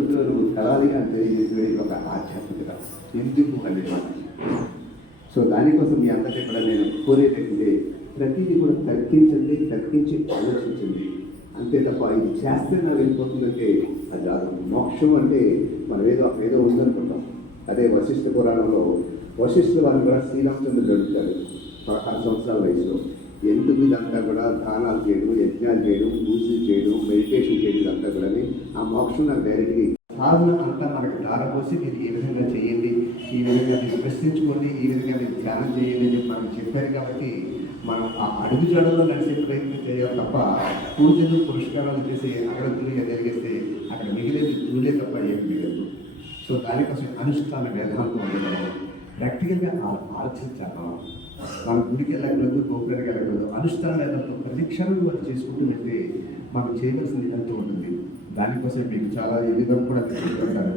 ప్రకృతిలో నువ్వు కలాలి అంటే ఇది ఒక ఆధ్యాత్మికత ఎందుకు అనేది. సో దానికోసం మీ అందరికీ కూడా నేను కోరేటట్టుండే ప్రతిదీ కూడా తర్కించి ఆలోచించండి అంతే తప్ప ఇది చేస్తే నాకు వెళ్ళిపోతుందంటే అది కాదు. మోక్షం అంటే మనం ఏదో ఉందనుకుంటాం. అదే వశిష్ఠ పురాణంలో వశిష్ఠుల వారిని కూడా శ్రీరామచంద్రుడు అడుగుతాడు 16 సంవత్సరాల వయసులో. ఎందుకు ఇదంతా కూడా దానాలు చేయడం, యజ్ఞాలు చేయడం, పూజలు చేయడం, మెడిటేషన్ చేయడం ఇదంతా కూడా ఆ మోక్షం నాకు డైరెక్ట్గా సాధన అంతా మనకి దారపోసి మీరు ఈ విధంగా చేయండి, ఈ విధంగా మీరు ప్రశ్నించుకోండి, ఈ విధంగా మీరు ధ్యానం చేయండి అని మనకు చెప్పారు. కాబట్టి మనం ఆ అడుగు జడలో నడిచే ప్రయత్నం చేయాలి తప్ప పూజలు పురస్కారాలు చేసి అక్కడ తులిగా జరిగేస్తే అక్కడ మిగిలేది తులే తప్ప ఏం మిగలదు. సో దానికోసం అనుష్ఠాన వేదాంతం ఉండడం ప్రాక్టికల్గా ఆలోచించాలి. మనం గుడికి వెళ్ళకూడదు, గోపురానికి వెళ్ళకూడదు. అనుష్ఠాన వేదంతో ప్రతి క్షణం వాళ్ళు చేసుకుంటూ వెళ్తే మనం చేయవలసింది ఎంతో ఉంటుంది. దానికోసం మీకు చాలా విధంగా కూడా తెలుసుకుంటారు.